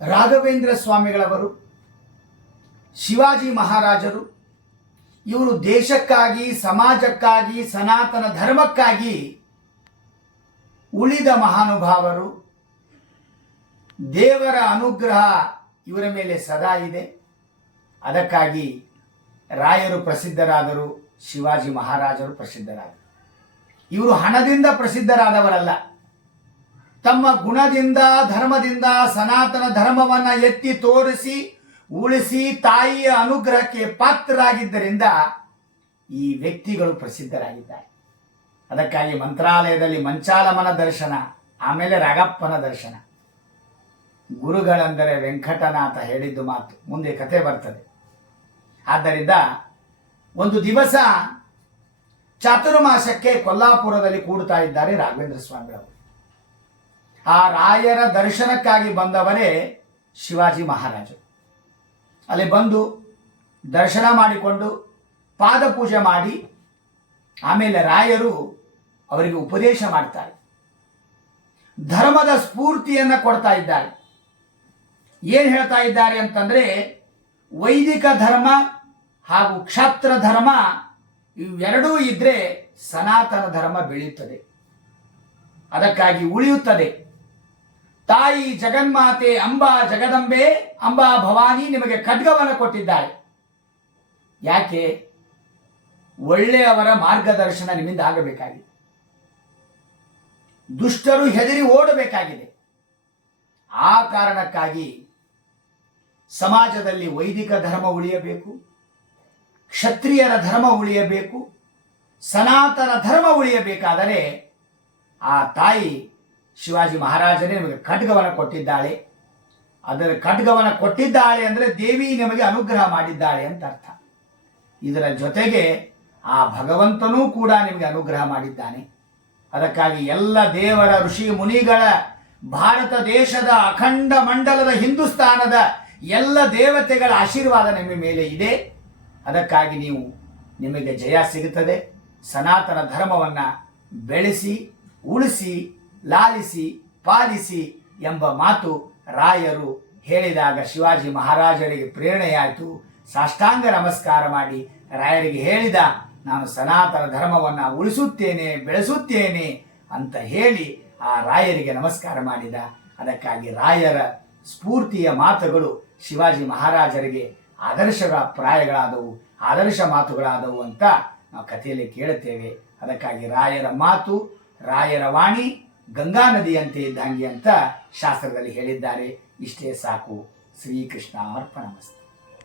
ರಾಘವೇಂದ್ರ ಸ್ವಾಮಿಗಳವರು, ಶಿವಾಜಿ ಮಹಾರಾಜರು ಇವರು ದೇಶಕ್ಕಾಗಿ, ಸಮಾಜಕ್ಕಾಗಿ, ಸನಾತನ ಧರ್ಮಕ್ಕಾಗಿ ಉಳಿದ ಮಹಾನುಭಾವರು. ದೇವರ ಅನುಗ್ರಹ ಇವರ ಮೇಲೆ ಸದಾ ಇದೆ. ಅದಕ್ಕಾಗಿ ರಾಯರು ಪ್ರಸಿದ್ಧರಾದರು, ಶಿವಾಜಿ ಮಹಾರಾಜರು ಪ್ರಸಿದ್ಧರಾದರು. ಇವರು ಹಣದಿಂದ ಪ್ರಸಿದ್ಧರಾದವರಲ್ಲ, ತಮ್ಮ ಗುಣದಿಂದ, ಧರ್ಮದಿಂದ ಸನಾತನ ಧರ್ಮವನ್ನು ಎತ್ತಿ ತೋರಿಸಿ ಉಳಿಸಿ ತಾಯಿಯ ಅನುಗ್ರಹಕ್ಕೆ ಪಾತ್ರರಾಗಿದ್ದರಿಂದ ಈ ವ್ಯಕ್ತಿಗಳು ಪ್ರಸಿದ್ಧರಾಗಿದ್ದಾರೆ. ಅದಕ್ಕಾಗಿ ಮಂತ್ರಾಲಯದಲ್ಲಿ ಮಂಚಾಲಮನ ದರ್ಶನ, ಆಮೇಲೆ ರಾಗಪ್ಪನ ದರ್ಶನ. ಗುರುಗಳೆಂದರೆ ವೆಂಕಟನಾಥ ಹೇಳಿದ್ದು ಮಾತು, ಮುಂದೆ ಕತೆ ಬರ್ತದೆ. ಆದ್ದರಿಂದ ಒಂದು ದಿವಸ ಚಾತುರ್ಮಾಸಕ್ಕೆ ಕೊಲ್ಲಾಪುರದಲ್ಲಿ ಕೂಡ್ತಾ ಇದ್ದಾರೆ ರಾಘವೇಂದ್ರ ಸ್ವಾಮಿಗಳು. ಆ ರಾಯರ ದರ್ಶನಕ್ಕಾಗಿ ಬಂದವರೇ ಶಿವಾಜಿ ಮಹಾರಾಜರು. ಅಲ್ಲಿ ಬಂದು ದರ್ಶನ ಮಾಡಿಕೊಂಡು ಪಾದ ಪೂಜೆ ಮಾಡಿ ಆಮೇಲೆ ರಾಯರು ಅವರಿಗೆ ಉಪದೇಶ ಮಾಡ್ತಾರೆ, ಧರ್ಮದ ಸ್ಫೂರ್ತಿಯನ್ನು ಕೊಡ್ತಾ ಇದ್ದಾರೆ. ಏನು ಹೇಳ್ತಾ ಇದ್ದಾರೆ ಅಂತಂದ್ರೆ, ವೈದಿಕ ಧರ್ಮ ಹಾಗೂ ಕ್ಷಾತ್ರ ಧರ್ಮ ಇವೆರಡೂ ಇದ್ರೆ ಸನಾತನ ಧರ್ಮ ಬೆಳೆಯುತ್ತದೆ, ಅದಕ್ಕಾಗಿ ಉಳಿಯುತ್ತದೆ. ತಾಯಿ ಜಗನ್ಮಾತೆ ಅಂಬಾ ಜಗದಂಬೆ ಅಂಬಾ ಭವಾನಿ ನಿಮಗೆ ಖಡ್ಗವನ್ನು ಕೊಟ್ಟಿದ್ದಾರೆ. ಯಾಕೆ? ಒಳ್ಳೆಯವರ ಮಾರ್ಗದರ್ಶನ ನಿಮ್ಮಿಂದ ಆಗಬೇಕಾಗಿದೆ. ದುಷ್ಟರು ಹೆದರಿ ಓಡಬೇಕಾಗಿದೆ. ಆ ಕಾರಣಕ್ಕಾಗಿ ಸಮಾಜದಲ್ಲಿ ವೈದಿಕ ಧರ್ಮ ಉಳಿಯಬೇಕು, ಕ್ಷತ್ರಿಯರ ಧರ್ಮ ಉಳಿಯಬೇಕು, ಸನಾತನ ಧರ್ಮ ಉಳಿಯಬೇಕಾದರೆ ಆ ತಾಯಿ ಶಿವಾಜಿ ಮಹಾರಾಜನೇ ನಿಮಗೆ ಖಡ್ಗವನ್ನು ಕೊಟ್ಟಿದ್ದಾಳೆ. ಅದರ ಖಡ್ಗವನ್ನು ಕೊಟ್ಟಿದ್ದಾಳೆ ಅಂದರೆ ದೇವಿ ನಿಮಗೆ ಅನುಗ್ರಹ ಮಾಡಿದ್ದಾಳೆ ಅಂತ ಅರ್ಥ. ಇದರ ಜೊತೆಗೆ ಆ ಭಗವಂತನೂ ಕೂಡ ನಿಮಗೆ ಅನುಗ್ರಹ ಮಾಡಿದ್ದಾನೆ. ಅದಕ್ಕಾಗಿ ಎಲ್ಲ ದೇವರ ಋಷಿ ಮುನಿಗಳ, ಭಾರತ ದೇಶದ ಅಖಂಡ ಮಂಡಲದ ಹಿಂದೂಸ್ತಾನದ ಎಲ್ಲ ದೇವತೆಗಳ ಆಶೀರ್ವಾದ ನಿಮ್ಮ ಮೇಲೆ ಇದೆ. ಅದಕ್ಕಾಗಿ ನಿಮಗೆ ಜಯ ಸಿಗುತ್ತದೆ. ಸನಾತನ ಧರ್ಮವನ್ನು ಬೆಳೆಸಿ, ಉಳಿಸಿ, ಲಾಲಿಸಿ, ಪಾಲಿಸಿ ಎಂಬ ಮಾತು ರಾಯರು ಹೇಳಿದಾಗ ಶಿವಾಜಿ ಮಹಾರಾಜರಿಗೆ ಪ್ರೇರಣೆಯಾಯಿತು. ಸಾಷ್ಟಾಂಗ ನಮಸ್ಕಾರ ಮಾಡಿ ರಾಯರಿಗೆ ಹೇಳಿದ, ನಾನು ಸನಾತನ ಧರ್ಮವನ್ನು ಉಳಿಸುತ್ತೇನೆ, ಬೆಳೆಸುತ್ತೇನೆ ಅಂತ ಹೇಳಿ ಆ ರಾಯರಿಗೆ ನಮಸ್ಕಾರ ಮಾಡಿದ. ಅದಕ್ಕಾಗಿ ರಾಯರ ಸ್ಫೂರ್ತಿಯ ಮಾತುಗಳು ಶಿವಾಜಿ ಮಹಾರಾಜರಿಗೆ ಪ್ರಾಯಗಳಾದವು, ಆದರ್ಶ ಮಾತುಗಳಾದವು ಅಂತ ನಾವು ಕಥೆಯಲ್ಲಿ ಕೇಳುತ್ತೇವೆ. ಅದಕ್ಕಾಗಿ ರಾಯರ ಮಾತು, ರಾಯರ ವಾಣಿ ಗಂಗಾ ನದಿಯಂತೆ ಇದ್ದಂಗೆ ಅಂತ ಶಾಸ್ತ್ರದಲ್ಲಿ ಹೇಳಿದ್ದಾರೆ. ಇಷ್ಟೇ ಸಾಕು. ಶ್ರೀಕೃಷ್ಣ ಅರ್ಪಣಮಸ್ತು.